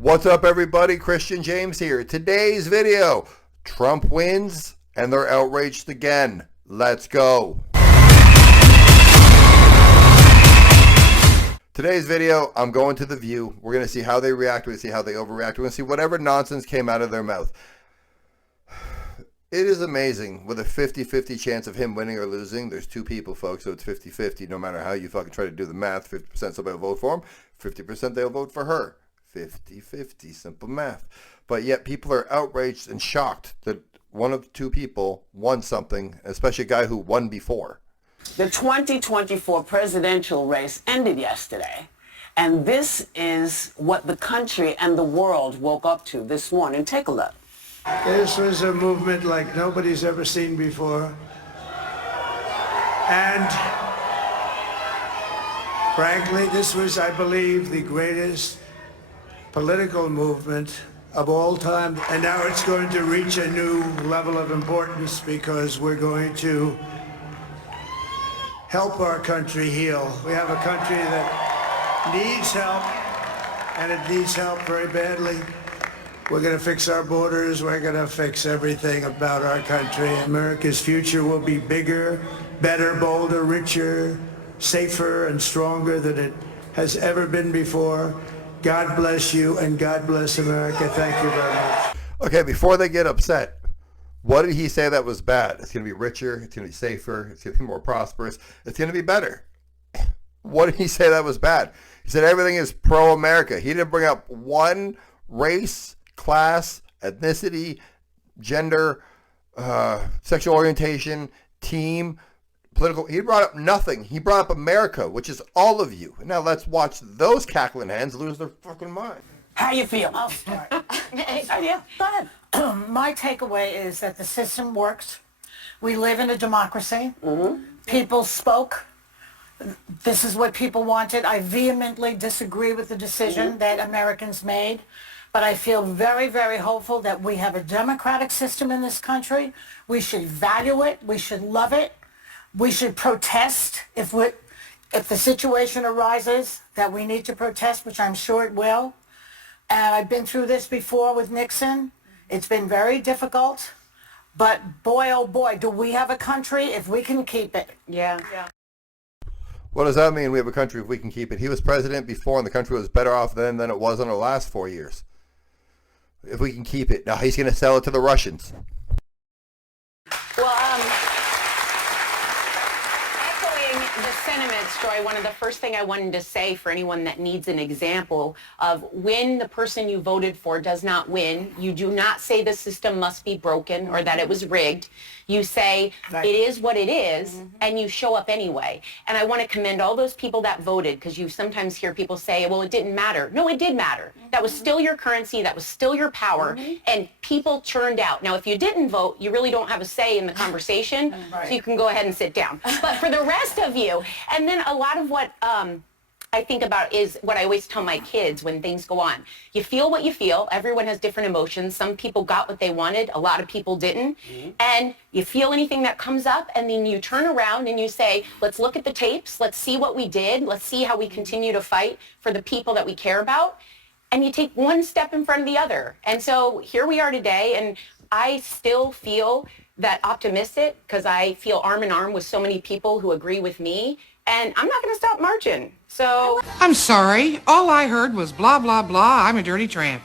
What's up, everybody? Christian James here. Today's video, Trump wins and they're outraged again. Let's go. Today's video, I'm going to The View. We're going to see how they react. We're going to see how they overreact. We're going to see whatever nonsense came out of their mouth. It is amazing with a 50-50 chance of him winning or losing. There's two people, folks, so it's 50-50. No matter how you fucking try to do the math, 50% somebody will vote for him, 50% they'll vote for her. 50-50, simple math. But yet people are outraged and shocked that one of two people won something, especially a guy who won before. The 2024 presidential race ended yesterday, and this is what the country and the world woke up to this morning. Take a look. This was a movement like nobody's ever seen before. And frankly, this was, I believe, the greatest political movement of all time. And now it's going to reach a new level of importance because we're going to help our country heal. We have a country that needs help, and it needs help very badly. We're going to fix our borders. We're going to fix everything about our country. America's future will be bigger, better, bolder, richer, safer, and stronger than it has ever been before. God bless you, and God bless America. Thank you very much. Okay, before they get upset, what did he say that was bad? It's going to be richer. It's going to be safer. It's going to be more prosperous. It's going to be better. What did he say that was bad? He said everything is pro-America. He didn't bring up one race, class, ethnicity, gender, sexual orientation, team, political. He brought up nothing. He brought up America, which is all of you. Now let's watch those cackling hens lose their fucking mind. How you feel? I'll start. Yeah, go ahead. My takeaway is that the system works. We live in a democracy. People spoke. This is what people wanted. I vehemently disagree with the decision that Americans made. But I feel very, very hopeful that we have a democratic system in this country. We should value it. We should love it. We should protest if the situation arises that we need to protest, which I'm sure it will. And I've been through this before with Nixon. It's been very difficult. But boy, oh boy, do we have a country if we can keep it. Yeah. What does that mean? We have a country if we can keep it. He was president before, and the country was better off then than it was in the last 4 years. If we can keep it. Now he's going to sell it to the Russians. Well, echoing the sentiment story, one of the first thing I wanted to say for anyone that needs an example of when the person you voted for does not win, you do not say the system must be broken or that it was rigged. You say it is what it is, and you show up anyway. And I want to commend all those people that voted, because you sometimes hear people say, well, it didn't matter. No, it did matter. That was still your currency. That was still your power. And people turned out. Now, if you didn't vote, you really don't have a say in the conversation, so you can go ahead and sit down. But for the rest of you, and then a lot of what I think about is what I always tell my kids when things go on. You feel what you feel. Everyone has different emotions. Some people got what they wanted. A lot of people didn't. And you feel anything that comes up, and then you turn around and you say, let's look at the tapes. Let's see what we did. Let's see how we continue to fight for the people that we care about. And you take one step in front of the other. And so here we are today, and I still feel that optimistic because I feel arm in arm with so many people who agree with me. And I'm not going to stop marching. So I'm sorry. All I heard was blah, blah, blah. I'm a dirty tramp.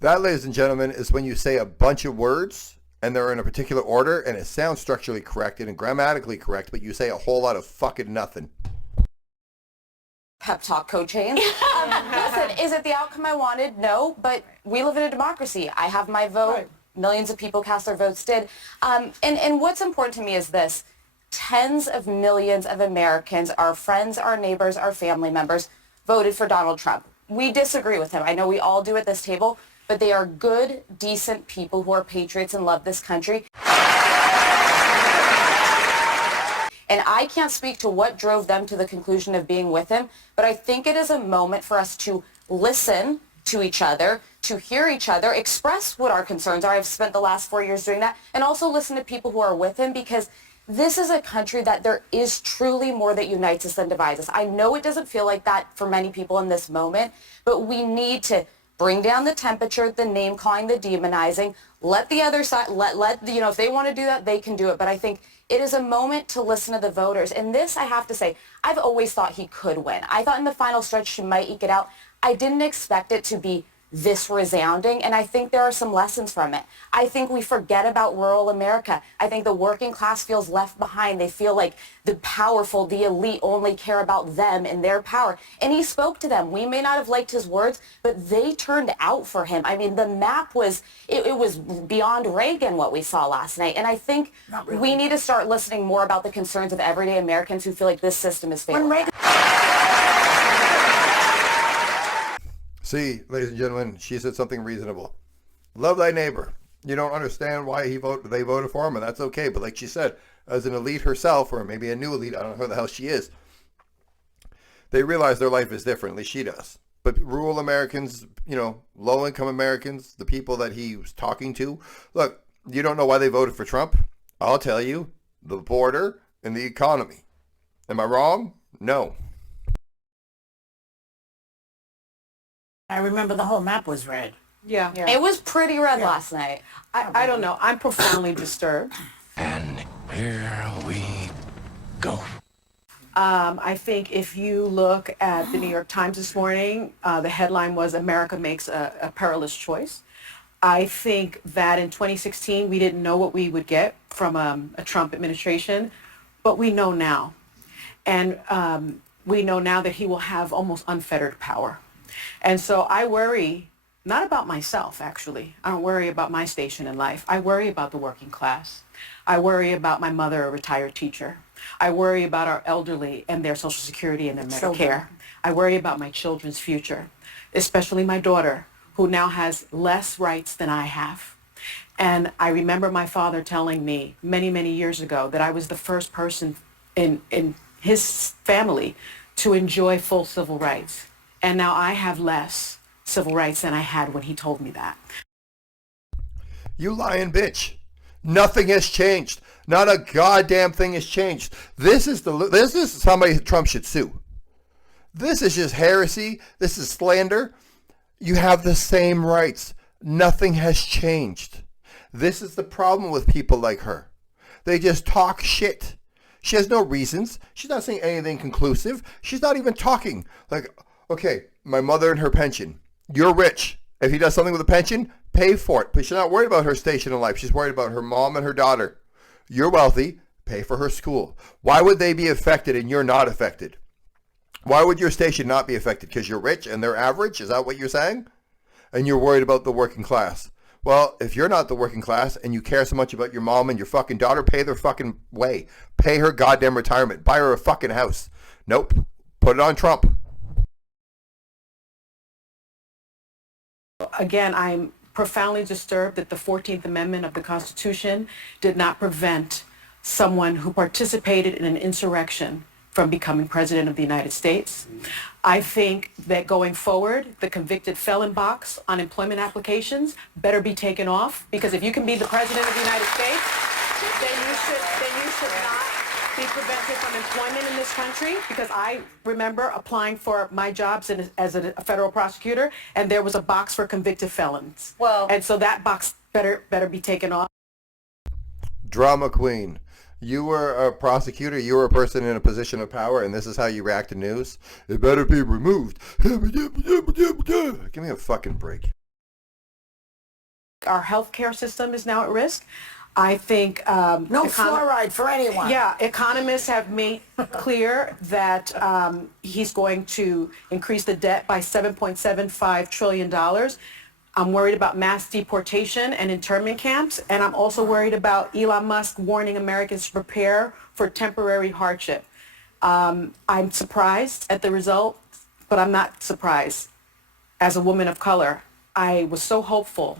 That, ladies and gentlemen, is when you say a bunch of words and they're in a particular order and it sounds structurally correct and grammatically correct, but you say a whole lot of fucking nothing. Pep talk, Coach Haynes. Listen, is it the outcome I wanted? No, but we live in a democracy. I have my vote. Millions of people cast their votes did. And what's important to me is this. Tens of millions of Americans, our friends, our neighbors, our family members, voted for Donald Trump. We disagree with him. I know we all do at this table, but they are good, decent people who are patriots and love this country. And I can't speak to what drove them to the conclusion of being with him, but I think it is a moment for us to listen to each other, to hear each other, express what our concerns are. I've spent the last 4 years doing that, and also listen to people who are with him, because this is a country that there is truly more that unites us than divides us. I know it doesn't feel like that for many people in this moment, but we need to bring down the temperature, the name calling, the demonizing, let the other side, if they want to do that, they can do it. But I think it is a moment to listen to the voters. And this, I have to say, I've always thought he could win. I thought in the final stretch she might eke it out. I didn't expect it to be this resounding, and I think there are some lessons from it. I think we forget about rural America. I think the working class feels left behind. They feel like the powerful, the elite only care about them and their power. And he spoke to them. We may not have liked his words, but they turned out for him. I mean, the map was, it was beyond Reagan what we saw last night. And I think we need to start listening more about the concerns of everyday Americans who feel like this system is failing. See, ladies and gentlemen, she said something reasonable. Love thy neighbor. You don't understand why they voted for him, and that's okay. But like she said, as an elite herself, or maybe a new elite, I don't know who the hell she is, they realize their life is different. At least she does. But rural Americans, low-income Americans, the people that he was talking to, look, you don't know why they voted for Trump? I'll tell you, the border and the economy. Am I wrong? No. I remember the whole map was red. Yeah. It was pretty red last night. I don't know. I'm profoundly disturbed. And here we go. I think if you look at the New York Times this morning, the headline was America makes a perilous choice. I think that in 2016, we didn't know what we would get from a Trump administration, but we know now. And we know now that he will have almost unfettered power. And so I worry, not about myself, actually. I don't worry about my station in life. I worry about the working class. I worry about my mother, a retired teacher. I worry about our elderly and their Social Security and their Medicare. I worry about my children's future, especially my daughter, who now has less rights than I have. And I remember my father telling me many, many years ago that I was the first person in his family to enjoy full civil rights. And now I have less civil rights than I had when he told me that. You lying bitch. Nothing has changed. Not a goddamn thing has changed. This is somebody Trump should sue. This is just heresy. This is slander. You have the same rights. Nothing has changed. This is the problem with people like her. They just talk shit. She has no reasons. She's not saying anything conclusive. She's not even talking. Like, okay, my mother and her pension. You're rich. If he does something with a pension, pay for it. But she's not worried about her station in life. She's worried about her mom and her daughter. You're wealthy. Pay for her school. Why would they be affected and you're not affected? Why would your station not be affected? Because you're rich and they're average? Is that what you're saying? And you're worried about the working class. Well, if you're not the working class and you care so much about your mom and your fucking daughter, pay their fucking way. Pay her goddamn retirement. Buy her a fucking house. Nope. Put it on Trump. Again, I'm profoundly disturbed that the 14th Amendment of the Constitution did not prevent someone who participated in an insurrection from becoming president of the United States. I think that going forward, the convicted felon box on employment applications better be taken off, because if you can be the president of the United States, then you should not be prevented from employment in this country, because I remember applying for my jobs as a federal prosecutor, and there was a box for convicted felons. Well, and so that box better be taken off. Drama queen. You were a prosecutor, you were a person in a position of power, and this is how you react to news? It better be removed. Give me a fucking break. Our healthcare system is now at risk. I think No fluoride for anyone. Yeah, economists have made clear that he's going to increase the debt by $7.75 trillion. I'm worried about mass deportation and internment camps, and I'm also worried about Elon Musk warning Americans to prepare for temporary hardship. I'm surprised at the result, but I'm not surprised. As a woman of color, I was so hopeful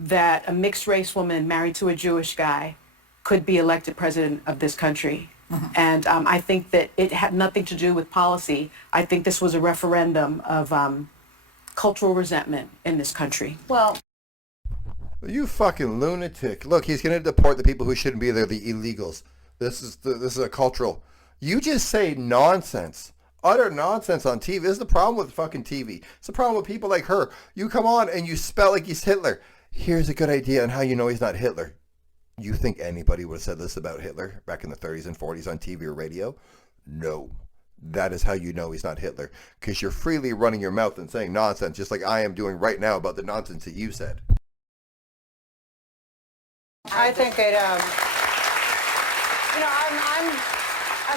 that a mixed race woman married to a Jewish guy could be elected president of this country. And I think that it had nothing to do with policy. I think this was a referendum of cultural resentment in this country. well, You fucking lunatic. Look, he's going to deport the people who shouldn't be there, the illegals. This is a cultural. You just say nonsense utter nonsense on TV. This is the problem with fucking TV. It's the problem with people like her. You come on and you spell like he's Hitler. Here's a good idea on how you know he's not Hitler. You think anybody would have said this about Hitler back in the 30s and 40s on TV or radio? No. That is how you know he's not Hitler. Because you're freely running your mouth and saying nonsense, just like I am doing right now about the nonsense that you said. I think it, I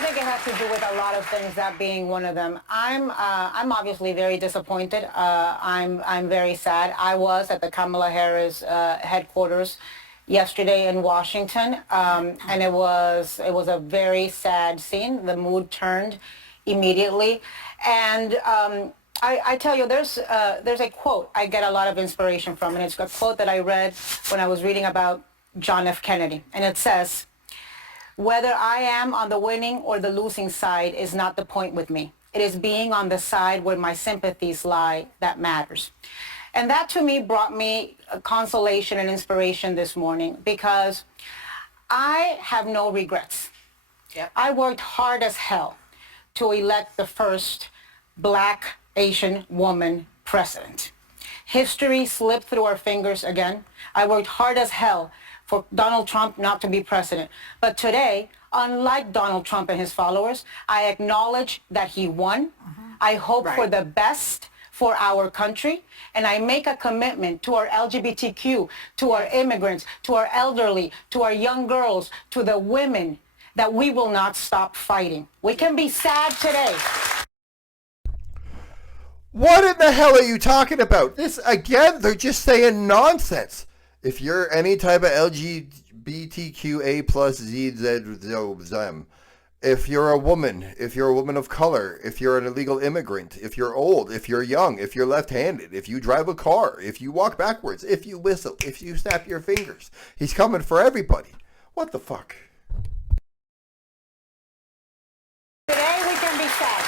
think it has to do with a lot of things, that being one of them. I'm obviously very disappointed. I'm very sad. I was at the Kamala Harris headquarters yesterday in Washington, and it was a very sad scene. The mood turned immediately, and I tell you, there's a quote I get a lot of inspiration from, and it's a quote that I read when I was reading about John F. Kennedy, and it says, "Whether I am on the winning or the losing side is not the point with me. It is being on the side where my sympathies lie that matters." And that to me brought me a consolation and inspiration this morning, because I have no regrets. Yep. I worked hard as hell to elect the first Black Asian woman president. History slipped through our fingers again. I worked hard as hell for Donald Trump not to be president. But today, unlike Donald Trump and his followers, I acknowledge that he won. I hope for the best for our country, and I make a commitment to our LGBTQ, to our immigrants, to our elderly, to our young girls, to the women, that we will not stop fighting. We can be sad today. What in the hell are you talking about? This, again, they're just saying nonsense. If you're any type of LGBTQA plus ZZM, if you're a woman, if you're a woman of color, if you're an illegal immigrant, if you're old, if you're young, if you're left-handed, if you drive a car, if you walk backwards, if you whistle, if you snap your fingers, he's coming for everybody. What the fuck? Today we can be sad.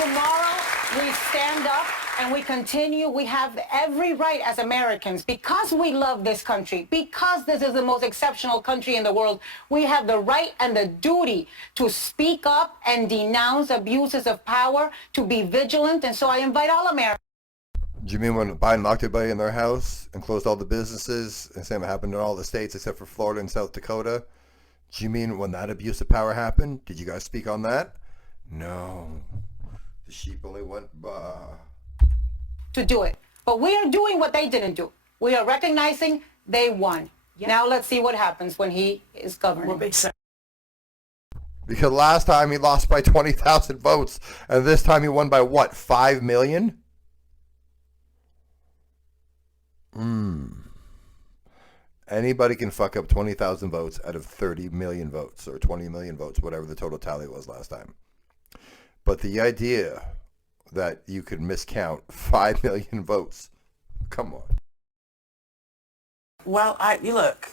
Tomorrow we stand up and we continue. We have every right as Americans, because we love this country, because this is the most exceptional country in the world, we have the right and the duty to speak up and denounce abuses of power, to be vigilant. And so I invite all Americans. Do you mean when Biden locked everybody in their house and closed all the businesses, and same happened in all the states except for Florida and South Dakota? Do you mean when that abuse of power happened? Did you guys speak on that? No. The sheep only went bah. To do it. But we are doing what they didn't do. We are recognizing they won. Yep. Now let's see what happens when he is governing. Because last time he lost by 20,000 votes, and this time he won by what, 5 million? Anybody can fuck up 20,000 votes out of 30 million votes, or 20 million votes, whatever the total tally was last time. But the idea that you could miscount 5 million votes, come on. Well, look,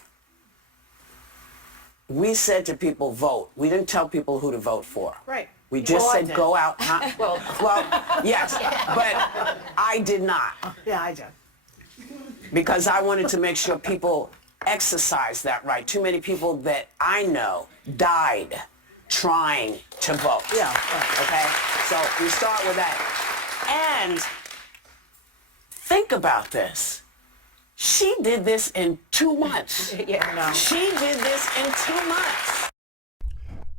we said to people, vote. We didn't tell people who to vote for. Right. We just said go out. Well, Yes, but I did not. yeah, I did. Because I wanted to make sure people exercise that right. Too many people that I know died trying to vote. Yeah. Okay? So we start with that. And think about this. She did this in 2 months. Yeah, no. She did this in 2 months.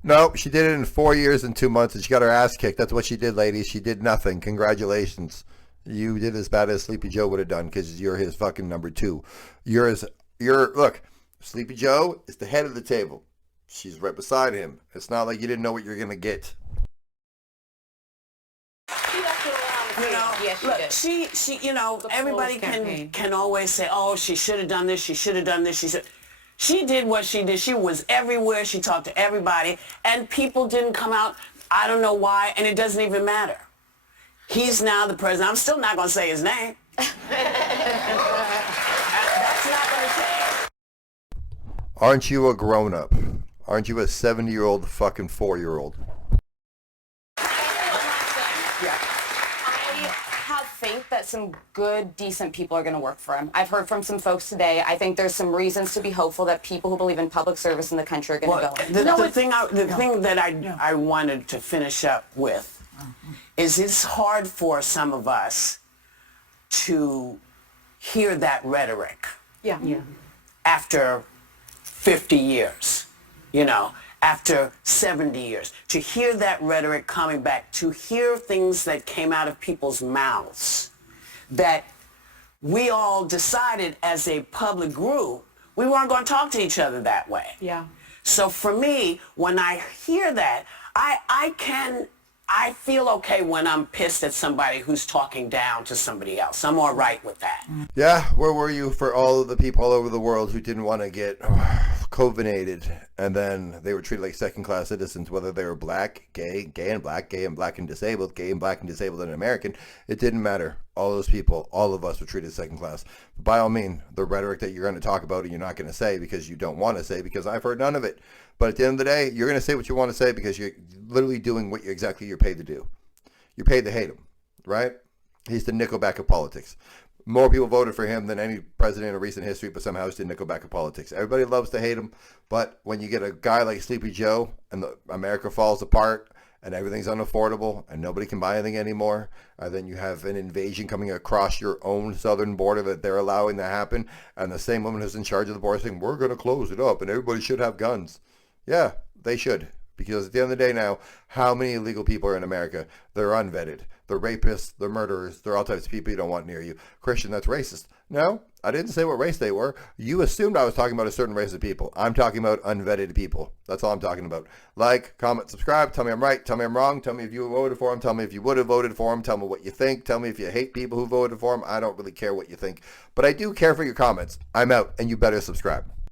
No, she did it in 4 years and 2 months, and she got her ass kicked. That's what she did, ladies. She did nothing. Congratulations. You did as bad as Sleepy Joe would have done, because you're his fucking number two. Look, Sleepy Joe is the head of the table. She's right beside him. It's not like you didn't know what you're going to get. She left it around the You know, yes, she look, did. she, you know, The everybody Close campaign. can always say, oh, she should have done this, she should have done this, she did what she did. She was everywhere, she talked to everybody, and people didn't come out. I don't know why, and it doesn't even matter. He's now the president. I'm still not going to say his name. That's not going to change. Aren't you a grown-up? Aren't you a 70-year-old fucking 4-year-old? I have faith that some good, decent people are going to work for him. I've heard from some folks today. I think there's some reasons to be hopeful that people who believe in public service in the country are going to go in. The thing that I wanted to finish up with is it's hard for some of us to hear that rhetoric Yeah. after 50 years, after 70 years, to hear that rhetoric coming back, to hear things that came out of people's mouths that we all decided as a public group we weren't going to talk to each other that way. Yeah. So for me, when I hear that, I feel okay when I'm pissed at somebody who's talking down to somebody else. I'm all right with that. Yeah, where were you for all of the people all over the world who didn't want to get COVIDated, and then they were treated like second-class citizens, whether they were black, gay and black, gay and black and disabled, gay and black and disabled and American? It didn't matter. All those people, all of us were treated second class. By all means, the rhetoric that you're going to talk about and you're not going to say because you don't want to say, because I've heard none of it. But at the end of the day, you're going to say what you want to say because you're literally doing what you're paid to do. You're paid to hate him, right? He's the Nickelback of politics. More people voted for him than any president in recent history, but somehow he's the Nickelback of politics. Everybody loves to hate him, but when you get a guy like Sleepy Joe and America falls apart and everything's unaffordable and nobody can buy anything anymore, then you have an invasion coming across your own southern border that they're allowing to happen, and the same woman who's in charge of the border saying, we're going to close it up and everybody should have guns. Yeah, they should. Because at the end of the day now, how many illegal people are in America? They're unvetted. They're rapists. They're murderers. They're all types of people you don't want near you. Christian, that's racist. No, I didn't say what race they were. You assumed I was talking about a certain race of people. I'm talking about unvetted people. That's all I'm talking about. Like, comment, subscribe. Tell me I'm right. Tell me I'm wrong. Tell me if you voted for him. Tell me if you would have voted for him. Tell me what you think. Tell me if you hate people who voted for him. I don't really care what you think. But I do care for your comments. I'm out, and you better subscribe.